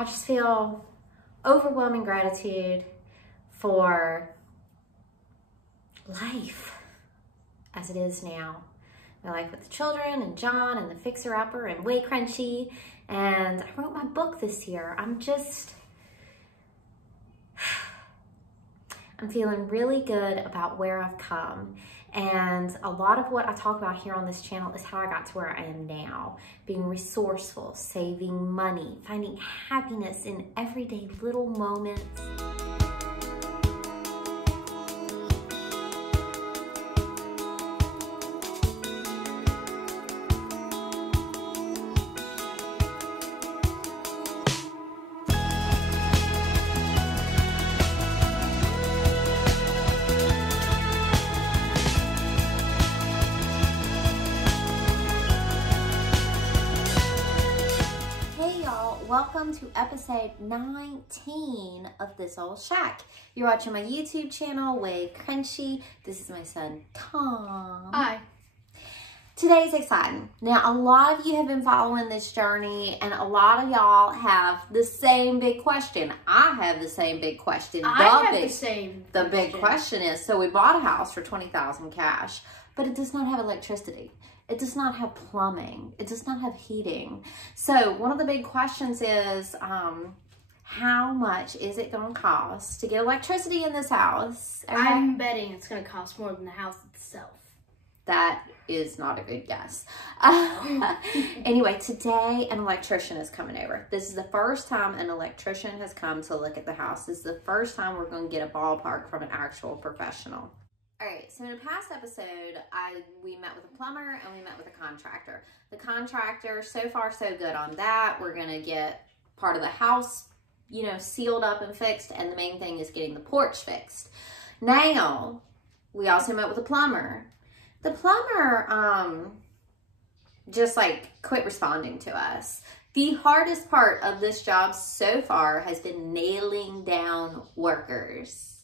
I just feel overwhelming gratitude for life as it is now. My life with the children and John and the Fixer Upper and Waycrunchy. And I wrote my book this year. I'm feeling really good about where I've come. And a lot of what I talk about here on this channel is how I got to where I am now. Being resourceful, saving money, finding happiness in everyday little moments. Welcome to episode 19 of this Ole Shack. You're watching my YouTube channel, Waycrunchy. This is my son, Tom. Hi. Today's exciting. Now, a lot of you have been following this journey, and a lot of y'all have the same big question. I have the same big question. The big question is, so we bought a house for $20,000 cash, but it does not have electricity. It does not have plumbing. It does not have heating. So one of the big questions is, how much is it going to cost to get electricity in this house? Okay? I'm betting it's going to cost more than the house itself. That is not a good guess. Anyway, today an electrician is coming over. This is the first time an electrician has come to look at the house. This is the first time we're going to get a ballpark from an actual professional. All right, so in a past episode, we met with a plumber and we met with a contractor. The contractor, so far so good on that. We're gonna get part of the house, you know, sealed up and fixed, and the main thing is getting the porch fixed. Now, we also met with a plumber. The plumber just like quit responding to us. The hardest part of this job so far has been nailing down workers.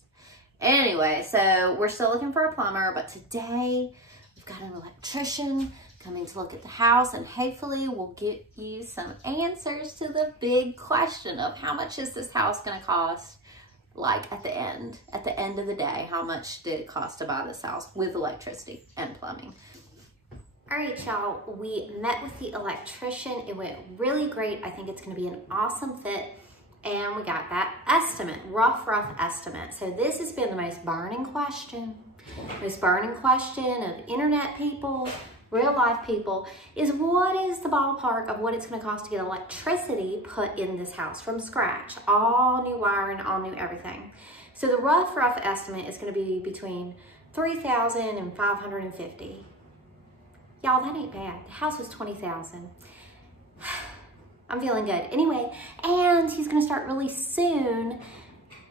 Anyway, so we're still looking for a plumber, but today we've got an electrician coming to look at the house, and hopefully we'll get you some answers to the big question of how much is this house going to cost, like at the end of the day. How much did it cost to buy this house with electricity and plumbing? All right, y'all, we met with the electrician. It went really great. I think it's going to be an awesome fit. And we got that estimate, rough estimate. So this has been the most burning question of internet people, real life people, is what is the ballpark of what it's gonna cost to get electricity put in this house from scratch? All new wiring, all new everything. So the rough estimate is gonna be between $3,000 and $550. Y'all, that ain't bad. The house was $20,000. I'm feeling good. Anyway, and he's gonna start really soon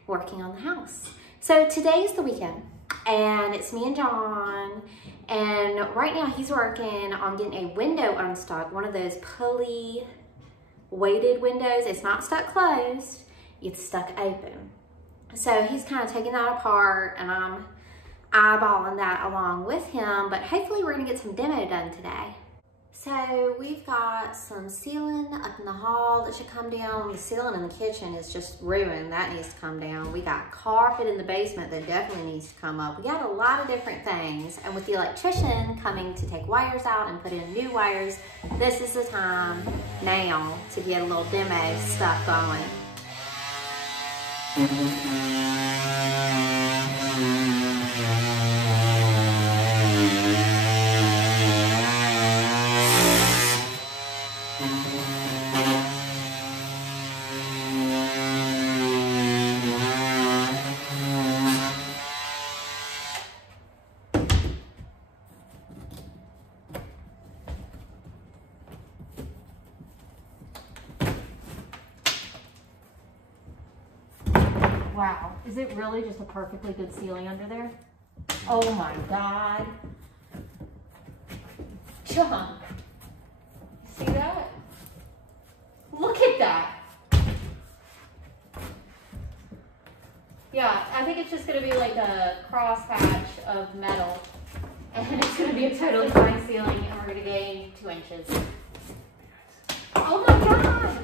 working on the house. So today's the weekend, and it's me and John, and right now he's working on getting a window unstuck, one of those pulley weighted windows. It's not stuck closed, it's stuck open. So he's kind of taking that apart, and I'm eyeballing that along with him, but hopefully we're gonna get some demo done today. So we've got some ceiling up in the hall that should come down. The ceiling in the kitchen is just ruined. That needs to come down. We got carpet in the basement that definitely needs to come up. We got a lot of different things. And with the electrician coming to take wires out and put in new wires, this is the time now to get a little demo stuff going. Wow, is it really just a perfectly good ceiling under there? Oh my God. John, see that? Look at that. Yeah, I think it's just gonna be like a crosshatch of metal, and it's gonna be a totally fine ceiling, and we're gonna gain 2 inches. Oh my God!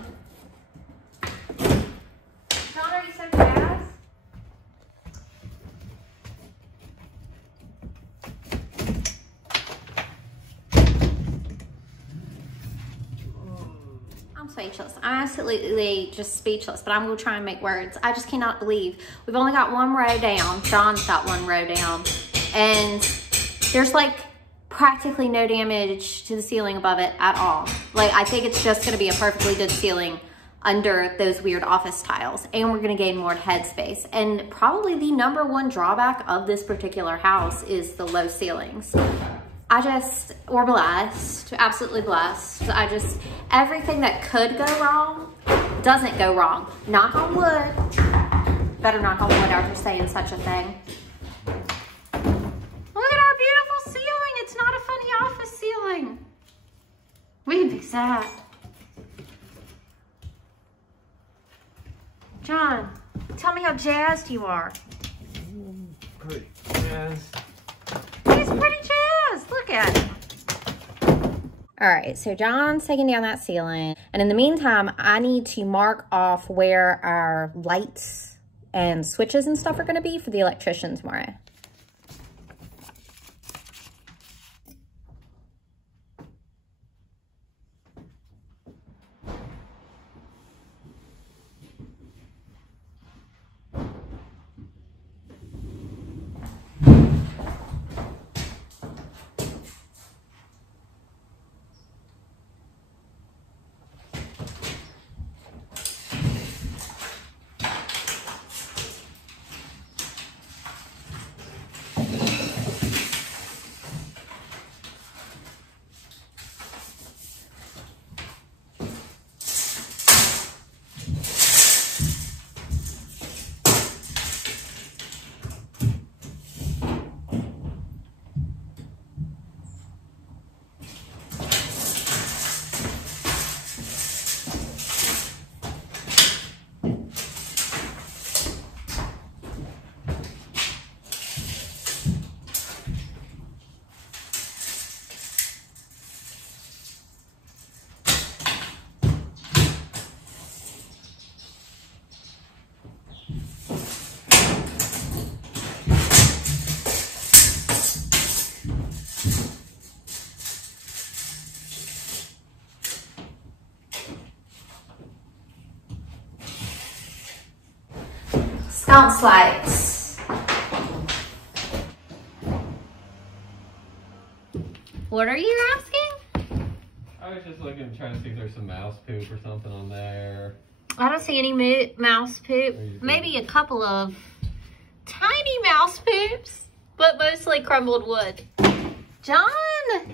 Speechless. I'm absolutely just speechless, but I'm gonna try and make words. I just cannot believe we've only got one row down. John's got one row down, and there's like practically no damage to the ceiling above it at all. Like, I think it's just gonna be a perfectly good ceiling under those weird office tiles, and we're gonna gain more headspace. And probably the #1 drawback of this particular house is the low ceilings. We're blessed, absolutely blessed. Everything that could go wrong doesn't go wrong. Knock on wood. Better knock on wood after saying such a thing. Look at our beautiful ceiling. It's not a funny office ceiling. We can fix that. John, tell me how jazzed you are. Pretty jazzed. He's pretty jazzed. Look at him. All right, so John's taking down that ceiling. And in the meantime, I need to mark off where our lights and switches and stuff are gonna be for the electrician tomorrow. Sconce lights. What are you asking? I was just looking, trying to see if there's some mouse poop or something on there. I don't see any mouse poop. Maybe a couple of tiny mouse poops, but mostly crumbled wood. John,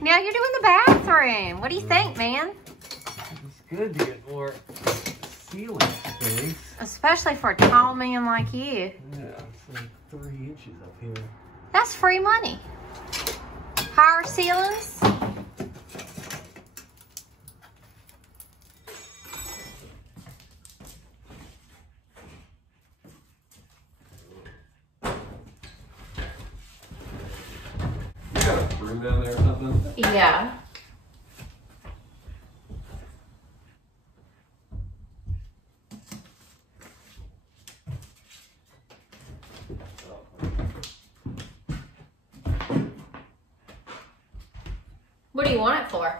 now you're doing the bathroom. What do you think, man? It's good to get more ceiling space. Especially for a tall man like you. Yeah, it's like 3 inches up here. That's free money. Higher ceilings. You got a broom down there or something? Yeah. What do you want it for?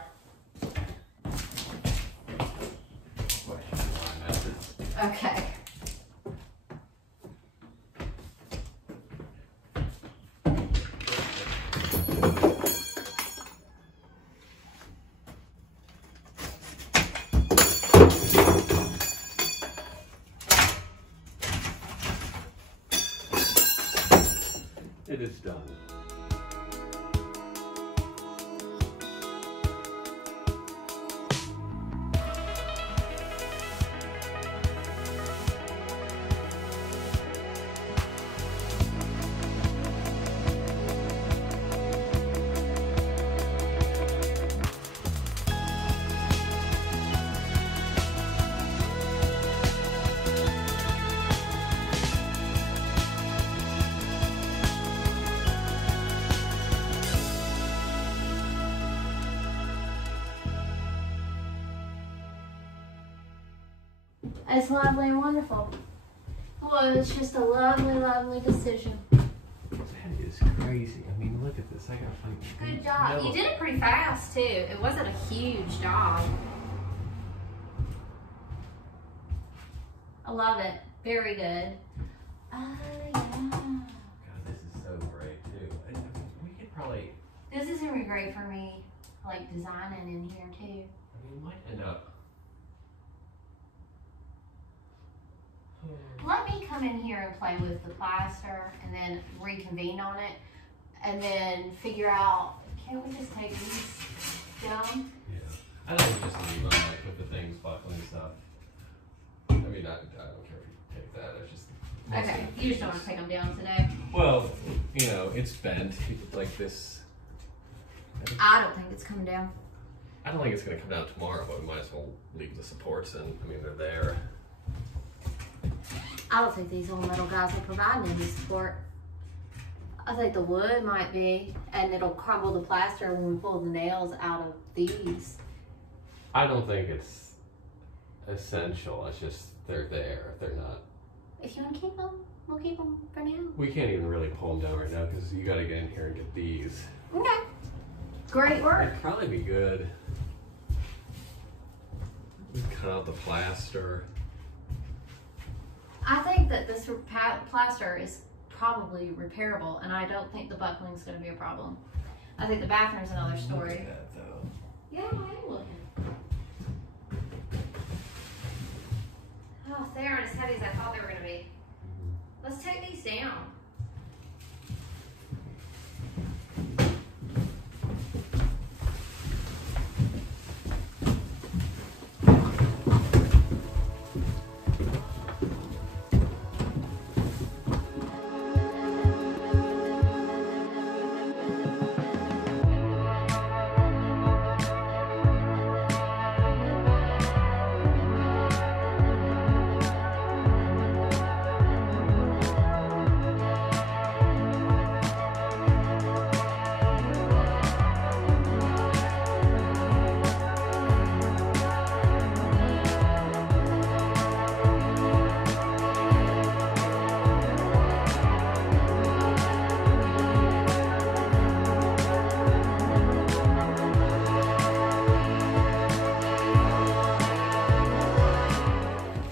Okay. It is done. It's lovely and wonderful. Well, it's just a lovely, lovely decision. That is crazy. I mean, look at this. I gotta find. Good job. You did it pretty fast, too. It wasn't a huge job. I love it. Very good. Oh, yeah. God, this is so great too. I mean, we could probably. This is gonna be great for me, like designing in here too. I mean, we might end up. Let me come in here and play with the plaster and then reconvene on it and then figure out, can't we just take these down? Yeah. I don't think just leave them like with the things buckling stuff. I mean, I don't care if you take that. It's just. Okay, you just don't want to take them down today? Well, you know, it's bent like this. I don't think it's coming down. I don't think it's going to come down tomorrow, but we might as well leave the supports in. I mean, they're there. I don't think these little metal guys are providing any support. I think the wood might be, and it'll crumble the plaster when we pull the nails out of these. I don't think it's essential. It's just they're there. If they're not. If you want to keep them, we'll keep them for now. We can't even really pull them down right now because you got to get in here and get these. Okay. Great work. It'd probably be good. Cut out the plaster. I think that this plaster is probably repairable, and I don't think the buckling is going to be a problem. I think the bathroom's another story. Look at that, though. Yeah, I am looking. Oh, they aren't as heavy as I thought they were going to be. Let's take these down.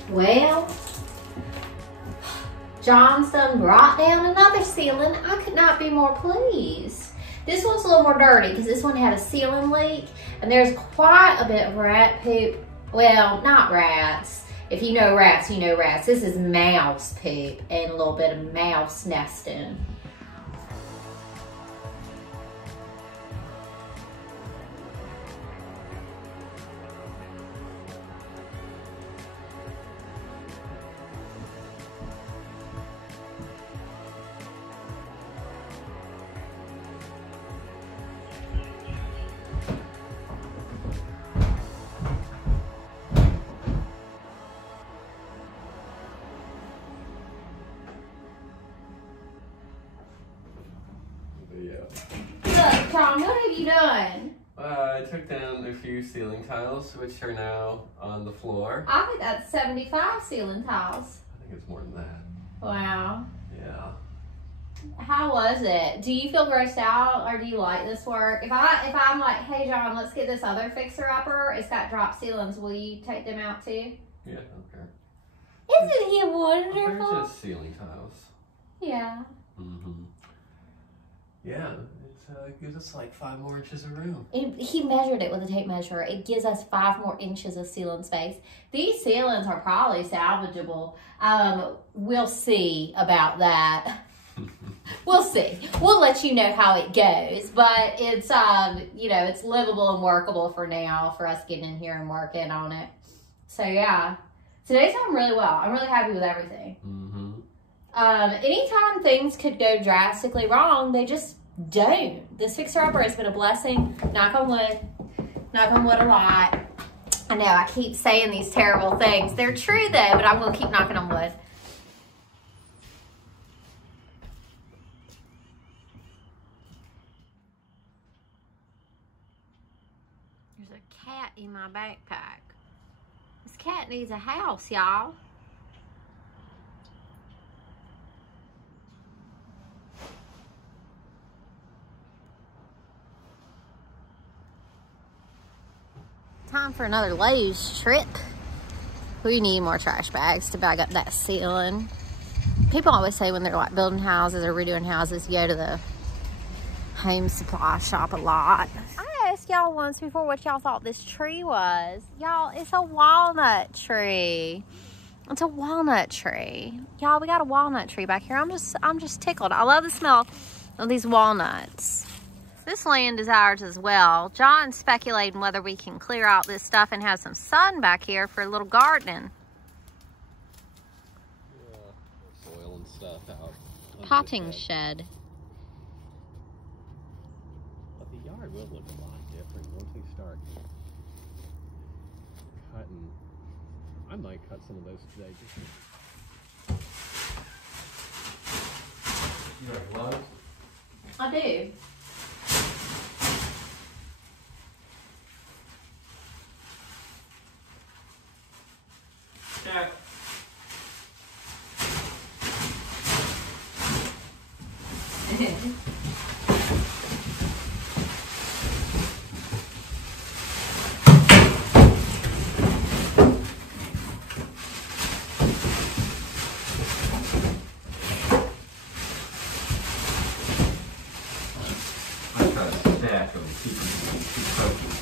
Well, John's done brought down another ceiling. I could not be more pleased. This one's a little more dirty because this one had a ceiling leak, and there's quite a bit of rat poop. Well, not rats. If you know rats, you know rats. This is mouse poop and a little bit of mouse nesting. Look, Tom, what have you done? I took down a few ceiling tiles, which are now on the floor. I think that's 75 ceiling tiles. I think it's more than that. Wow. Yeah. How was it? Do you feel grossed out, or do you like this work? If I'm like, hey John, let's get this other fixer-upper, it's got drop ceilings, will you take them out too? Yeah, okay. Isn't he wonderful? They're just ceiling tiles. Yeah. Mm-hmm. Yeah, it gives us like 5 more inches of room. He measured it with a tape measure. It gives us 5 more inches of ceiling space. These ceilings are probably salvageable. We'll see about that. We'll see. We'll let you know how it goes. But it's, you know, it's livable and workable for now for us getting in here and working on it. So, yeah. Today's going really well. I'm really happy with everything. Mm-hmm. Anytime things could go drastically wrong, they just don't. This fixer-upper has been a blessing. Knock on wood. Knock on wood a lot. I know, I keep saying these terrible things. They're true, though, but I'm going to keep knocking on wood. There's a cat in my backpack. This cat needs a house, y'all. Time for another Lowe's trip. We need more trash bags to bag up that ceiling. People always say when they're like building houses or redoing houses, you go to the home supply shop a lot. I asked y'all once before what y'all thought this tree was. Y'all, it's a walnut tree. It's a walnut tree. Y'all, we got a walnut tree back here. I'm just tickled. I love the smell of these walnuts. This land is ours as well. John's speculating whether we can clear out this stuff and have some sun back here for a little gardening. Yeah, soil and stuff out. Potting shed. But the yard will look a lot different once we start cutting. I might cut some of those today. You have gloves? I do. Cat. I try to stack them, keep focused.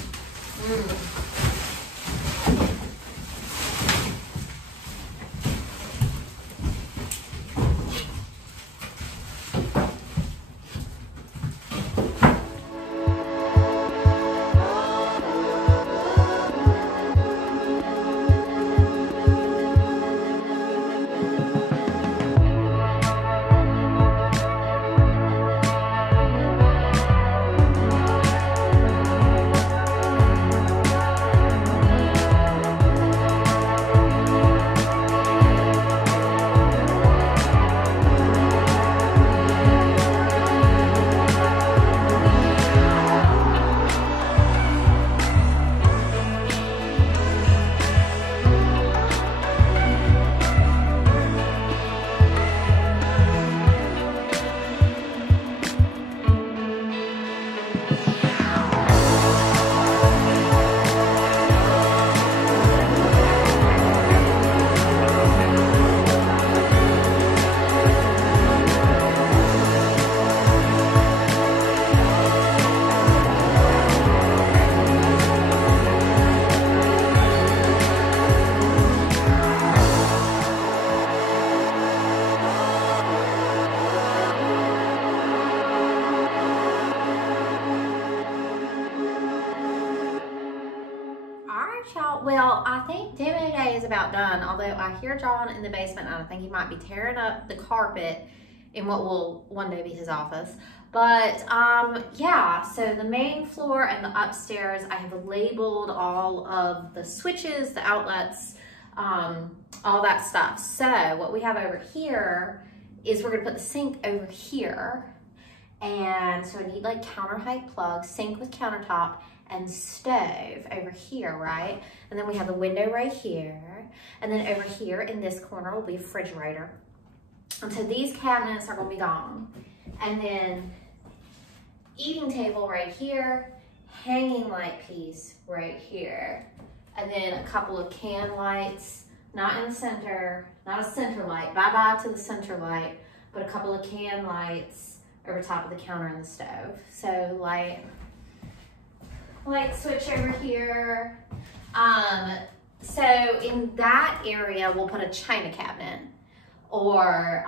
Well, I think demo day is about done, although I hear John in the basement and I think he might be tearing up the carpet in what will one day be his office. But yeah, so the main floor and the upstairs, I have labeled all of the switches, the outlets, all that stuff. So what we have over here is we're gonna put the sink over here. And so I need like counter height plugs, sink with countertop, and stove over here, right? And then we have the window right here. And then over here in this corner will be a refrigerator. And so these cabinets are gonna be gone. And then eating table right here, hanging light piece right here. And then a couple of can lights, not in the center, not a center light, bye-bye to the center light, but a couple of can lights over top of the counter and the stove. So light switch over here. So in that area, we'll put a china cabinet or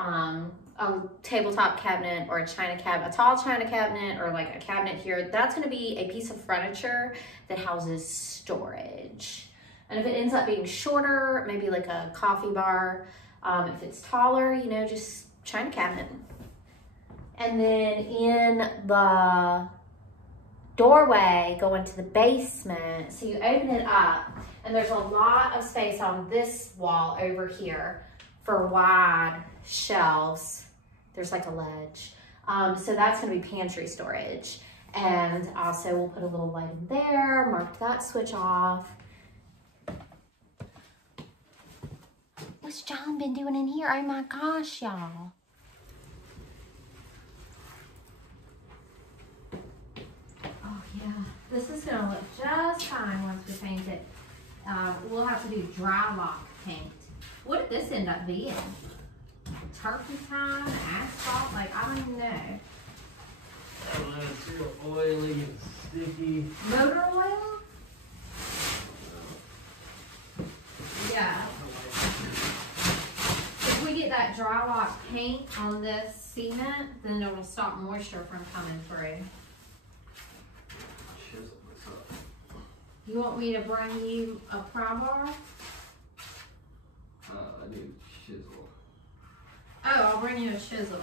a tabletop cabinet or a china cabinet, a tall china cabinet or like a cabinet here. That's gonna be a piece of furniture that houses storage. And if it ends up being shorter, maybe like a coffee bar. If it's taller, you know, just china cabinet. And then in the doorway going to the basement, so you open it up and there's a lot of space on this wall over here for wide shelves. There's like a ledge. So that's gonna be pantry storage. And also we'll put a little light in there, mark that switch off. What's John been doing in here? Oh my gosh, y'all. Oh yeah, this is gonna look just fine once we paint it. We'll have to do dry lock paint. What did this end up being? Turpentine, asphalt, like I don't even know. Oh, it's real oily and sticky. Motor oil? Yeah. If we get that dry lock paint on this cement, then it'll stop moisture from coming through. Chisel this up. You want me to bring you a pry bar? I need chisel. Oh, I'll bring you a chisel.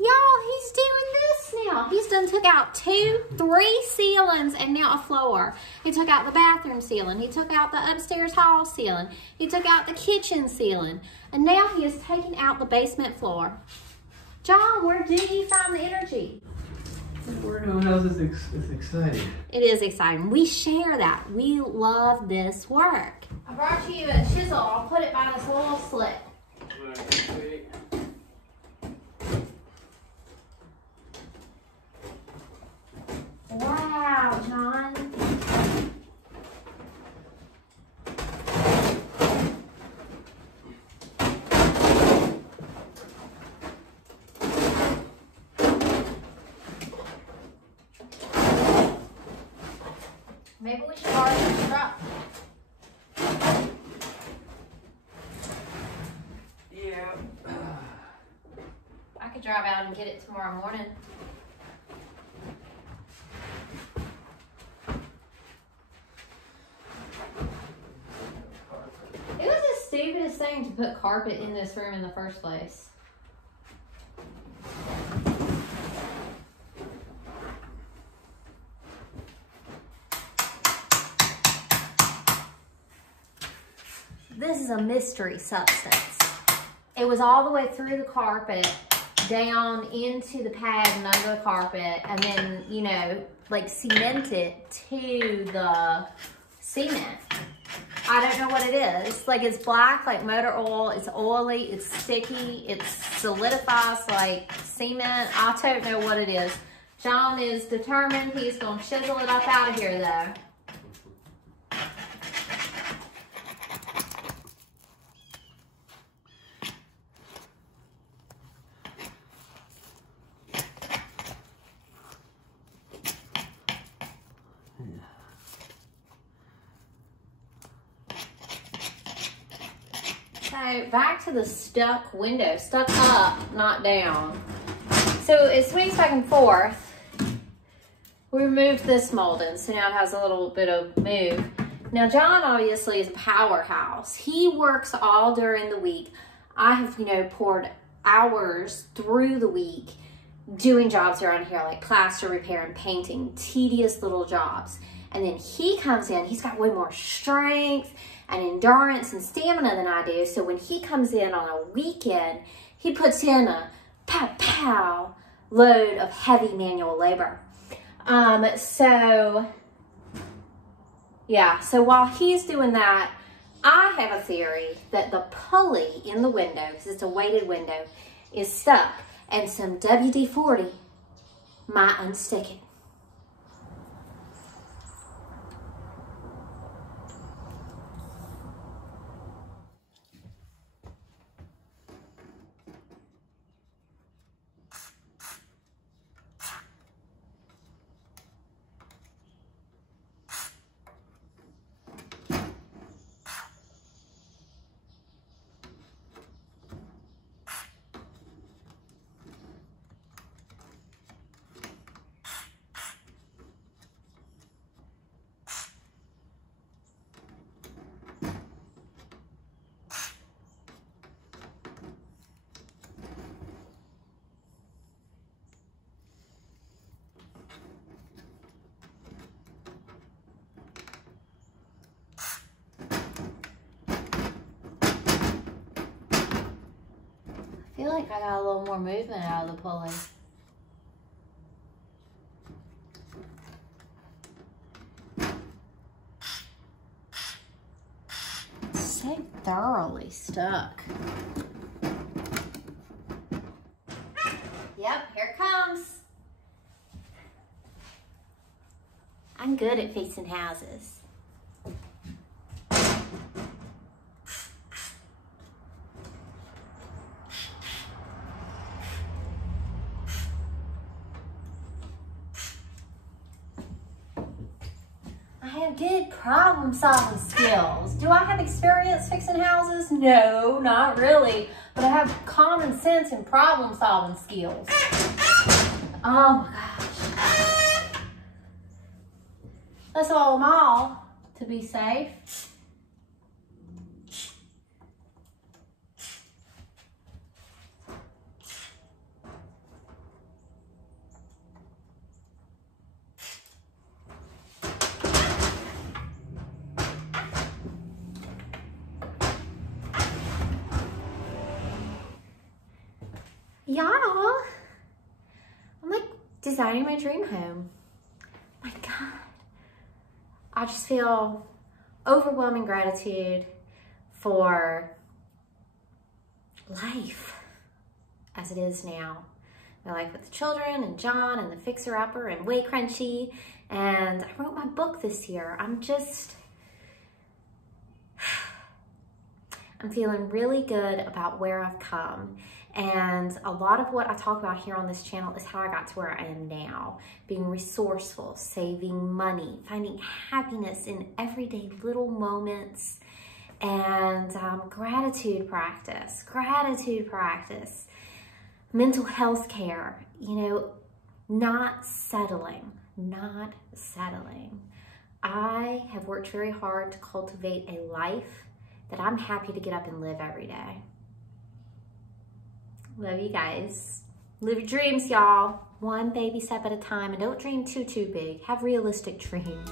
Y'all, he's doing this now. He's done took out 2, 3 ceilings and now a floor. He took out the bathroom ceiling. He took out the upstairs hall ceiling. He took out the kitchen ceiling. And now he is taking out the basement floor. John, where did you find the energy? It's exciting. It is exciting. We share that. We love this work. I brought you a chisel. I'll put it by this little slit. Wow, John. Maybe we should borrow your truck. Yeah. I could drive out and get it tomorrow morning. It was the stupidest thing to put carpet in this room in the first place. This is a mystery substance. It was all the way through the carpet, down into the pad and under the carpet, and then, you know, like cemented to the cement. I don't know what it is. Like, it's black like motor oil, it's oily, it's sticky, it solidifies like cement. I don't know what it is. John is determined he's gonna chisel it up out of here though. So back to the stuck window, stuck up, not down. So it swings back and forth. We removed this molding, so now it has a little bit of move. Now John obviously is a powerhouse. He works all during the week. I have, you know, poured hours through the week doing jobs around here like plaster repair and painting, tedious little jobs. And then he comes in, he's got way more strength and endurance and stamina than I do. So when he comes in on a weekend, he puts in a pow load of heavy manual labor. So while he's doing that, I have a theory that the pulley in the window, because it's a weighted window, is stuck, and some WD-40 might unstick it. I feel like I got a little more movement out of the pulley. It's so thoroughly stuck. Yep, here it comes. I I'm good at fixing houses. I have good problem solving skills. Do I have experience fixing houses? No, not really. But I have common sense and problem solving skills. Oh my gosh. Let's all them all to be safe. Y'all, I'm like designing my dream home. My God. I just feel overwhelming gratitude for life as it is now. My life with the children and John and the fixer-upper and waycrunchy. And I wrote my book this year. I'm feeling really good about where I've come. And a lot of what I talk about here on this channel is how I got to where I am now. Being resourceful, saving money, finding happiness in everyday little moments, and gratitude practice, mental health care, you know, not settling. I have worked very hard to cultivate a life that I'm happy to get up and live every day. Love you guys. Live your dreams, y'all. One baby step at a time, and don't dream too big. Have realistic dreams.